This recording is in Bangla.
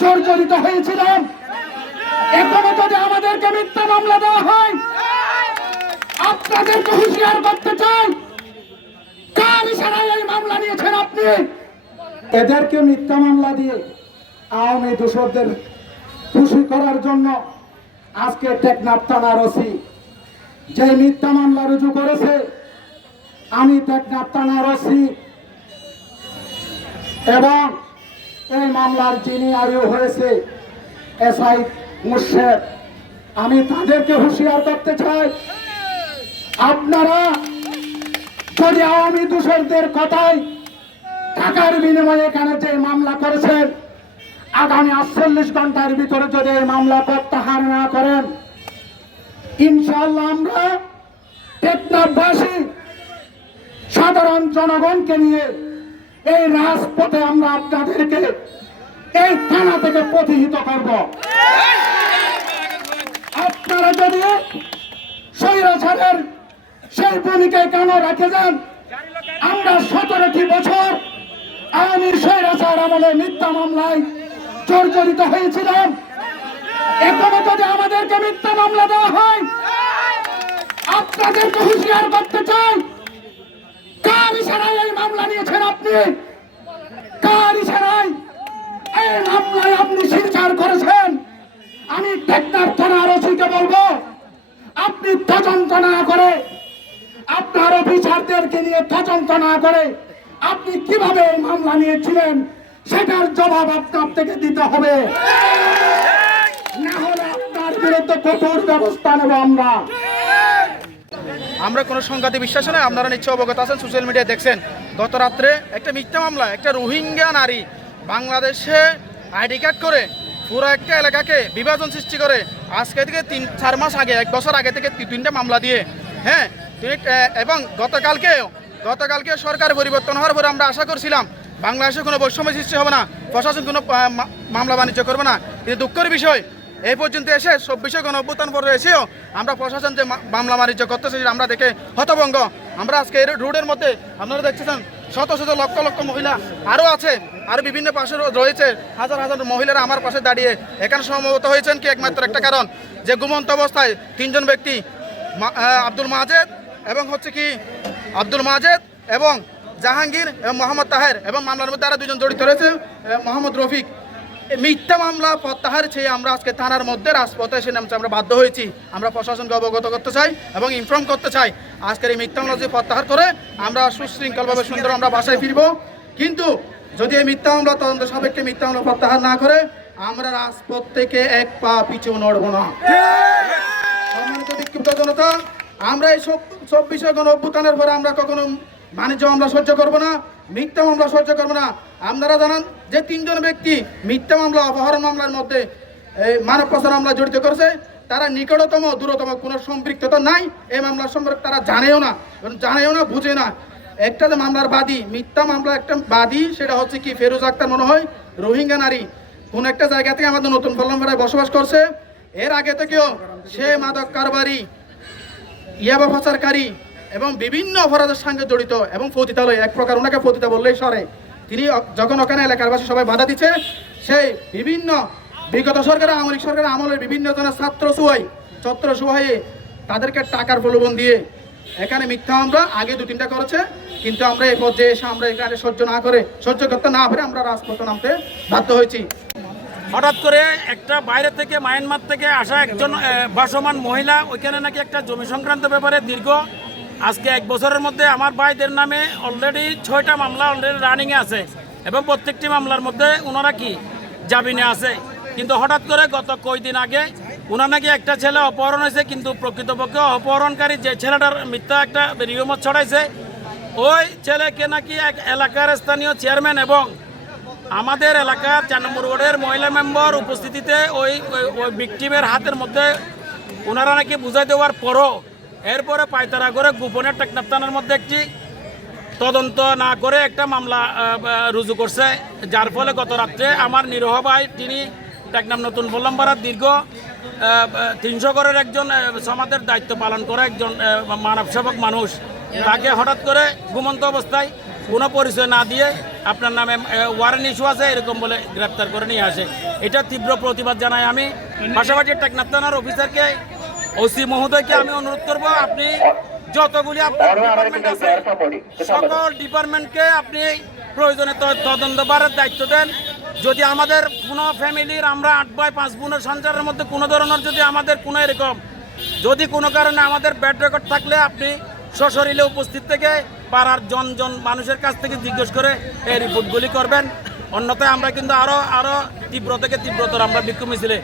জর্জরিত হয়েছিলাম। এখনও যদি আমাদেরকে মিথ্যা মামলা দেওয়া হয়, আপনাদেরকে হুঁশিয়ার করতে চাই। কার ইশারায় এই মামলা নিয়েছেন আপনি? এদেরকে মিথ্যা মামলা দিয়ে আওয়ামী দোষরদের খুশি করার জন্য আজকে টেকনাফ থানার ওসি যে মিথ্যা মামলা রুজু করেছে, আমি টেকনাফ থানার ওসি এবং এই মামলার যিনি আয়ু হয়েছে এসআই মুর্শেদ, আমি তাদেরকে হুঁশিয়ার করতে চাই। আপনারা যদি আওয়ামী দূষরদের কথাই টাকার বিনিময়ে এখানে যে মামলা করেছেন, আগামী আটচল্লিশ ঘণ্টার ভিতরে যদি এই মামলা প্রত্যাহার না করেন ইনশাল্লাহ আমরা টেকনাফবাসী সাধারণ জনগণকে নিয়ে এই রাজপথে আমরা আপনাদেরকে এই থানা থেকে প্রতিহিত করব। আপনারা যদি স্বৈরাচারের সেই ভূমিকায় কেন রেখে যান? আমরা সতেরোটি বছর আওয়ামী স্বৈরাচার আমলে মিথ্যা মামলায় জর্জরিত হয়েছিলাম। এখনও যদি আমাদেরকে মিথ্যা মামলা দেওয়া হয়, আপনাদেরকে হুঁশিয়ার করতে চাই কার ইশারায় এই মামলা নিয়েছেন আপনি? কার ইশারায় এই মামলায় আপনি শিরচার করেছেন? আমি টেকনার থানার ওসিকে বলব, আপনি তদন্ত না করে আপনার অফিসারদেরকে নিয়ে তদন্ত না করে আপনি কীভাবে এই মামলা নিয়েছিলেন? সেটার জবাব আপনার থেকে দিতে হবে। না হলে আপনার বিরুদ্ধে কঠোর ব্যবস্থা নেব আমরা। আমরা কোনো সংঘাতে বিশ্বাস নয়, আপনারা নিশ্চয় অবগত আছেন সোশ্যাল মিডিয়ায় দেখছেন। গত রাত্রে একটা মিথ্যা মামলা একটা রোহিঙ্গা নারী বাংলাদেশে আইডি কার্ড করে পুরো একটা এলাকাকে বিভাজন সৃষ্টি করে। আজকে থেকে তিন, চার মাস আগে, এক বছর আগে থেকে তিনটা মামলা দিয়ে হ্যাঁ তিনি এবং গতকালকে গতকালকে সরকার পরিবর্তন হওয়ার পরে আমরা আশা করছিলাম, বাংলাদেশে কোনো বৈষম্য সৃষ্টি হবে না, প্রশাসন কোনো মামলা বাণিজ্য করবে না। কিন্তু দুঃখের বিষয় এই পর্যন্ত এসে চব্বিশে গণ অভ্যুত্থান পরে এসেও আমরা প্রশাসন যে মামলা বাণিজ্য করতেছে আমরা দেখে হতভঙ্গ। আমরা আজকে এই রোডের মধ্যে আপনারা দেখতেছেন শত শত লক্ষ লক্ষ মহিলা আরও আছে আরও বিভিন্ন পাশে রয়েছে হাজার হাজার মহিলারা আমার পাশে দাঁড়িয়ে। এখানে সমবেত হয়েছেন কি একমাত্র একটা কারণ, যে ঘুমন্ত অবস্থায় তিনজন ব্যক্তি আব্দুল মাজেদ এবং হচ্ছে কি আব্দুল মাজেদ এবং জাহাঙ্গীর এবং মোহাম্মদ তাহের এবং মামলার মধ্যে আরও দুজন জড়িত রয়েছে মোহাম্মদ রফিক। মিথ্যা মামলা প্রত্যাহার চেয়ে আমরা আজকে থানার মধ্যে রাজপথে এসে নামতে আমরা বাধ্য হয়েছি। আমরা প্রশাসনকে অবগত করতে চাই এবং ইনফর্ম করতে চাই। আজকের এই মিথ্যা মামলা যদি প্রত্যাহার করে, আমরা সুশৃঙ্খলভাবে সুন্দর আমরা বাসায় ফিরব। কিন্তু যদি এই মিথ্যা মামলা তদন্ত সাপেক্ষে মিথ্যা মামলা প্রত্যাহার না করে, আমরা রাজপথ থেকে এক পা পিছু নড়ব না। বিক্ষিপ্ত জনতা, আমরা এই সব সব চব্বিশে গণ অভ্যুত্থানের পরে আমরা কখনো বাণিজ্য মামলা সহ্য করব না, মিথ্যা মামলা সহ্য করব না। আপনারা জানান যে তিনজন ব্যক্তি মিথ্যা মামলা, অপহরণ মামলার মধ্যে মানব পাচার মামলা জড়িত করেছে, তারা নিকটতম, দূরতম কোনো সম্পৃক্ততা নাই। এই মামলার সম্পর্কে তারা জানেও না জানেও না, বুঝে না। একটা যে মামলার বাদী, মিথ্যা মামলা একটা বাদী, সেটা হচ্ছে কি ফেরোজ আক্তার মনে হয়, রোহিঙ্গা নারী। কোন একটা জায়গা থেকে আমাদের নতুন পল্লমপাড়ায় বসবাস করছে। এর আগে থেকেও সে মাদক কারবারি, ইয়াবা পাচারকারী এবং বিভিন্ন অপরাধের সঙ্গে জড়িত এবং ফতিতালয় এক প্রকার ওনাকে ফতিতা বললেই সরে। তিনি যখন ওখানে এলাকার বাসী সবাই বাধা দিচ্ছে সেই বিভিন্ন বিগত সরকারের আওয়ামী লীগ সরকারের আমলের বিভিন্ন জনের ছাত্র সুয়াই ছত্র সুহাইয়ে তাদেরকে টাকার প্রলোভন দিয়ে এখানে মিথ্যা আমরা আগে দু তিনটা করেছে কিন্তু আমরা এই পর্যায়ে এসে আমরা এখানে সহ্য না করে সহ্য করতে না পারে আমরা রাজপথে নামতে বাধ্য হয়েছি। হঠাৎ করে একটা বাইরে থেকে মায়ানমার থেকে আসা একজন আহ, ভাসমান মহিলা ওইখানে নাকি একটা জমি সংক্রান্ত ব্যাপারে দীর্ঘ আজকে এক বছরের মধ্যে আমার ভাইদের নামে অলরেডি ছয়টা মামলা অলরেডি রানিংয়ে আছে। এবং প্রত্যেকটি মামলার মধ্যে ওনারা কি জামিনে আছে? কিন্তু হঠাৎ করে গত কয়দিন আগে ওনার নাকি একটা ছেলে অপহরণ হয়েছে, কিন্তু প্রকৃতপক্ষে অপহরণকারী যে ছেলেটার মিথ্যা একটা রিয়মত ছড়াইছে, ওই ছেলেকে নাকি এক এলাকার স্থানীয় চেয়ারম্যান এবং আমাদের এলাকার চার নম্বর ওয়ার্ডের মহিলা মেম্বার উপস্থিতিতে ওই- ওই ভিকটিমের হাতের মধ্যে ওনারা নাকি বুঝাই দেওয়ার পরও এরপরে পায়তারা করে গোপনে টেকনাফ থানার মধ্যে একটি তদন্ত না করে একটা মামলা রুজু করছে। যার ফলে গত রাত্রে আমার নিরহ ভাই তিনি টেকনাম নতুন বল্লম্বরার দীর্ঘ তিনশো ঘরের একজন সমাজের দায়িত্ব পালন করে একজন মানব সেবক মানুষ। তাকে হঠাৎ করে ঘুমন্ত অবস্থায় কোনো পরিচয় না দিয়ে আপনার নামে ওয়ারেন্ট ইস্যু আছে এরকম বলে গ্রেপ্তার করে নিয়ে আসে। এটা তীব্র প্রতিবাদ জানাই আমি। পাশাপাশি টেকনাফ থানার অফিসারকে ওসি মহোদয়কে আমি অনুরোধ করব আপনি যতগুলি আপনার ডিপার্টমেন্ট আছে সকল ডিপার্টমেন্টকে আপনি প্রয়োজনে তদন্ত বাড়ার দায়িত্ব দেন। যদি আমাদের কোনো ফ্যামিলির আমরা আট বাই পাঁচ বোনের সঞ্চারের মধ্যে কোনো ধরনের যদি আমাদের কোনো এরকম যদি কোনো কারণে আমাদের ব্যাড রেকর্ড থাকলে আপনি সশরীরে উপস্থিত থেকে পাড়ার জন জন মানুষের কাছ থেকে জিজ্ঞেস করে এই রিপোর্টগুলি করবেন। অন্যথায় আমরা কিন্তু আরও আরও তীব্র থেকে তীব্রতর আমরা বিক্ষোভ মিছিলে